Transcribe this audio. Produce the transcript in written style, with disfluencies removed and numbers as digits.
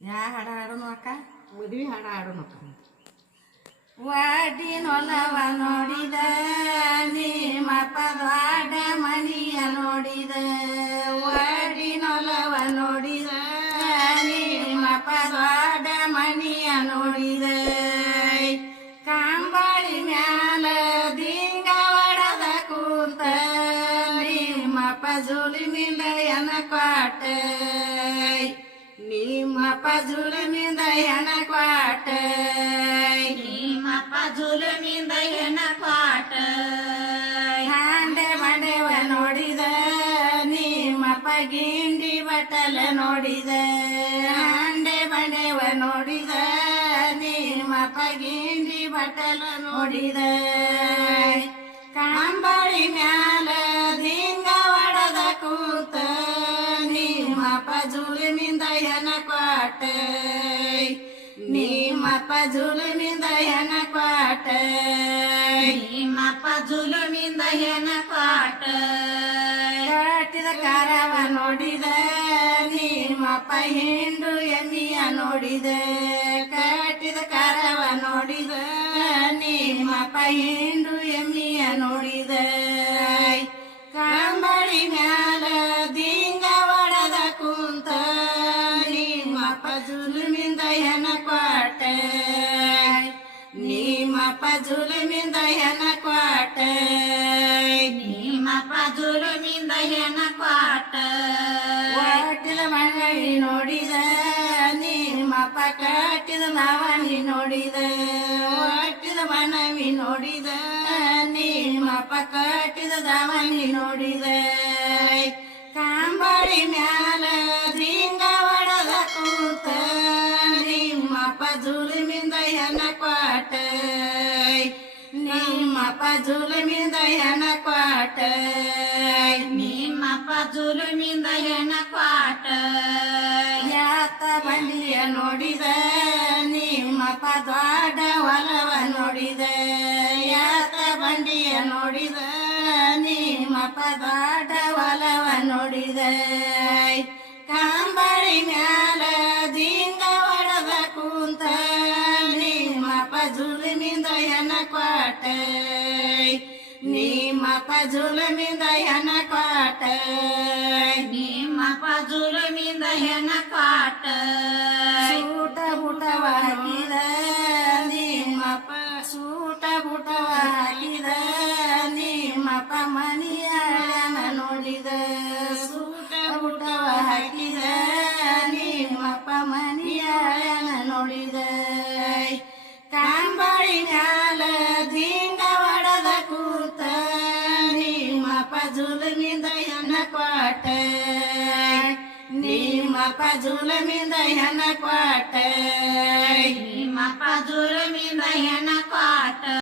ಯಾ ಹಾಡ ಹಾಡೋನು ಅಕ್ಕ? ಮದ್ವಿ ಹಾಡ ಹಾಡೋನು. ವಾಡಿನೊಲವ ನೋಡಿದ ನಿಮ್ಮ ದೊಡ್ಡ ಮನಿಯ ನೋಡಿದ, ವಾಡಿನೊಲವ ನೋಡಿದ ನಿಮ್ಮ ದೊಡ್ಡ ಮನಿಯ ನೋಡಿದ, ಕಾಂಬಾಳಿ ಮ್ಯಾಲ ದಿಂಗ ಒಡದ ಕೂತ ನಿಮ್ಮಪ್ಪ ಜುಲಿಮಿಂದ ಎನ ಕ್ವಾಟ, ನಿಮ್ಮಪ್ಪ ಜುಲಿಮಿಂದ ಎನ ಕ್ವಾಟ, ನಿಮ್ಮಪ್ಪ ಜುಲುಮಿಂದ ಹೆಣ ಕ್ವಾಟ. ಹಾಂಡೆ ಬಂಡೆವ ನೋಡಿದ ನಿಮ್ಮಪ್ಪ ಗಿಂಡಿ ಬಟ್ಟಲ ನೋಡಿದ, ಹಾಂಡೆ ಬಂಡೆವ ನೋಡಿದ ನಿಮ್ಮಪ್ಪ ಗಿಂಡಿ ಬಟ್ಟಲ ನೋಡಿದ, ಕಾಂಬಳಿ ಮ್ಯಾಲ ದಿಂಗ ಒಡದ ಕೂತ ನಿಮ್ಮಪ್ಪ ಜುಲಿಮಿಂದ ಹೆಣ ಕ್ವಾಟ, ನಿಮ್ಮಪ್ಪ ಜುಲುಮಿಂದ ಹೆಣ ಕ್ವಾಟ, ನಿಮ್ಮಪ್ಪ ಜುಲುಮಿಂದ ಹೆಣ ಕ್ವಾಟ. ಕಟ್ಟಿದ ಕಾರವ ನೋಡಿದ ನಿಮ್ಮಪ್ಪ ಹಿಂಡು ಎಮ್ಮಿಯ ನೋಡಿದ, ಕಟ್ಟಿದ ಕಾರವ ನೋಡಿದ ನಿಮ್ಮಪ್ಪ ಹಿಂಡು ಎಮ್ಮಿಯ ನೋಡಿದ, ಕಾಂಬಳಿ ಮ್ಯಾಲ ದಿಂಗ ಒಡದ ಕುಂತ ನಿಮ್ಮಪ್ಪ ಜುಲುಮಿಂದ ಹೆಣ ಕ್ವಾಟ, ನಿಮ್ಮಪ್ಪ ಜುಲುಮಿಂದ ಹೆಣ ಕ್ವಾಟ, ನಿಮ್ಮಪ್ಪ ಜುಲುಮಿಂದ ಹೆಣ ಕ್ವಾಟ. ಕಟ್ಟಿದ ಮಣಿ ನೋಡಿದ ನಿಮ್ಮಪ್ಪ ಕಟ್ಟಿದ ನಾವಣಿ ನೋಡಿದ, ಕಟ್ಟಿದ ಮನವಿ ನೋಡಿದ ನಿಮ್ಮಪ್ಪ ಕಟ್ಟಿದ ದಾವಣಿ ನೋಡಿದ, ಕಾಂಬಳಿ ಮ್ಯಾಲ ದಿಂಗ ಒಡದ ಕೂತ ನಿಮ್ಮಪ್ಪ ಜುಲುಮಿಂದ ಹೆಣ ಕ್ವಾಟ, ನಿಮ್ಮಪ್ಪ ಜುಲುಮಿಂದ ಹೆಣ ಕ್ವಾಟ, ನಿಮ್ಮಪ್ಪ ಜುಲುಮಿಂದ ಹೆಣ ಕ್ವಾಟ. ಯಾತ ಬಂಡಿಯ ನೋಡಿದ ನಿಮ್ಮಪ್ಪ ದೊಡ್ಡ ಹೊಲವ ನೋಡಿದ, ಯಾತ ಬಂಡಿಯ ನೋಡಿದ ನಿಮ್ಮಪ್ಪ ದೊಡ್ಡ ಹೊಲವ ನೋಡಿದ, ಕಾಂಬಳಿ ಮ್ಯಾಲ ದಿಂಗ ಒಡದ ಕೂತ ನಿಮ್ಮಪ್ಪ ಜುಲುಮಿಂದ ಹೆಣ ಕ್ವಾಟ, ನಿಮ್ಮಪ್ಪ ಜುಲುಮಿಂದ ಹೆಣ ಕ್ವಾಟ, ನಿಮ್ಮಪ್ಪ ಜುಲುಮಿಂದ ಹೆಣ ಕ್ವಾಟ. ಸೂಟ ಬುಟವ ಹಾಕಿದ ನಿಮ್ಮಪ್ಪ, ಸೂಟ ಬುಟವ ಹಾಕಿದ ನಿಮ್ಮಪ್ಪ ಮನಿಯ ಹಳೆನ ನೋಡಿದ, ಸೂಟ ಬುಟವ ಹಾಕಿದ ನಿಮ್ಮಪ್ಪ ಮನಿಯ ಹಳೆನ ನೋಡಿದ, ಕಾಂಬಳಿ ಮ್ಯಾಲ ದಿಂಗ ಒಡದ ಕೂತ ನಿಮ್ಮಪ್ಪ ಜುಲುಮಿಂದ ಹೆಣ ಕ್ವಾಟ, ನಿಮ್ಮಪ್ಪ ಜುಲುಮಿಂದ ಹೆಣ ಕ್ವಾಟ, ನಿಮ್ಮಪ್ಪ ಜುಲುಮಿಂದ ಹೆಣ ಕ್ವಾಟ.